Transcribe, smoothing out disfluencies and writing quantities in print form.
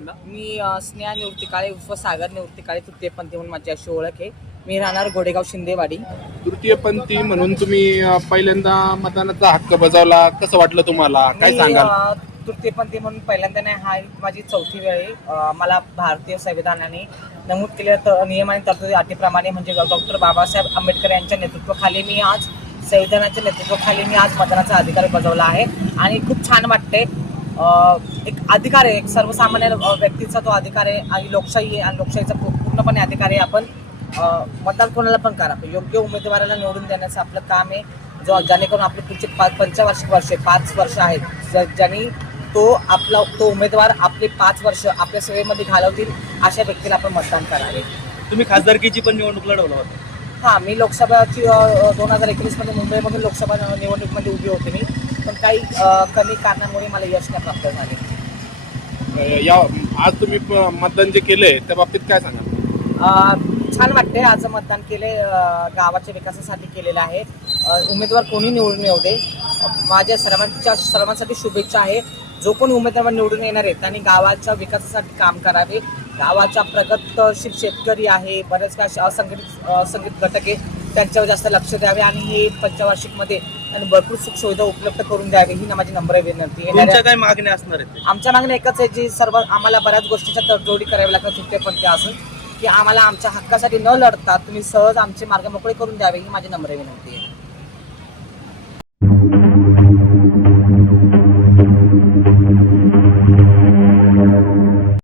मी स्नेहा निवृत्ती काळे उर्फ सागर निवृत्ती काळे तृतीयपंथी म्हणून माझी अशी ओळख आहे. मी राहणार गोडेगाव शिंदेवाडी. तृतीयपंथी म्हणून तुम्ही पहिल्यांदा मतदानाचा हक्क बजावला, कसं वाटलं तुम्हाला, काय सांगाल? तृतीयपंथी म्हणून पहिल्यांदा नाही, हा माझी चौथी वेळ आहे. मला भारतीय संविधानाने नमूद केलेल्या नियम आणि तरतुदी अटीप्रमाणे म्हणजे डॉक्टर बाबासाहेब आंबेडकर यांच्या नेतृत्वाखाली मी आज संविधानाच्या नेतृत्वाखाली मी आज मतदानाचा अधिकार बजावला आहे आणि खूप छान वाटते. एक अधिकार आहे, एक सर्वसामान्य व्यक्तीचा तो अधिकार आहे आणि लोकशाही आहे आणि लोकशाहीचा पूर्णपणे अधिकार आहे. आपण मतदान कोणाला पण करा, योग्य उमेदवाराला निवडून देण्याचं आपलं काम आहे. जेणेकरून आपले पुढचे पंचवार्षिक वर्षे 5 वर्ष आहेत, ज्यांनी तो उमेदवार आपले 5 वर्ष आपल्या सेवेमध्ये घालवतील अशा व्यक्तीला आपण मतदान करावे. तुम्ही खासदारकीची पण निवडणूक लढवला होता? हां, मी लोकसभाची 2021मध्ये मुंबईमधून लोकसभा निवडणुकीमध्ये उभी होते मी, पण काही कमी कारणामुळे मला यश नाही प्राप्त झाले. आज तुम्ही मतदान जे केलंय त्या बाबतीत काय सांगाल? छान वाटते. आज मतदान केले, गावाच्या विकासासाठी केलेलं आहे. उमेदवार कोणी निवडून येऊ दे, माझ्या सर्वांसाठी शुभेच्छा आहे. जो कोणी उमेदवार निवडून येणार आहे त्यांनी गावाच्या विकासासाठी काम करावे. गावाच्या प्रगतशील शेतकरी आहे, बरेच काही असंघटित घटक आहे, त्यांच्यावर जास्त लक्ष द्यावे आणि हे पंचवार्षिकमध्ये आणि भरपूर सुखसुविधा उपलब्ध करून द्यावी ही माझी नम्र विनंती आहे. तुमच्या काय मागण्या असणार आहेत? आमच्या मागण्या एकच आहे, जी सर्व आम्हाला बऱ्याच गोष्टीच्या तडजोडी करावी लागतात तृतीयपंथी असून, की आम्हाला आमच्या हक्कासाठी न लढता तुम्ही सहज आमचे मार्ग मोकळे करून द्यावे ही माझी नम्र विनंती आहे.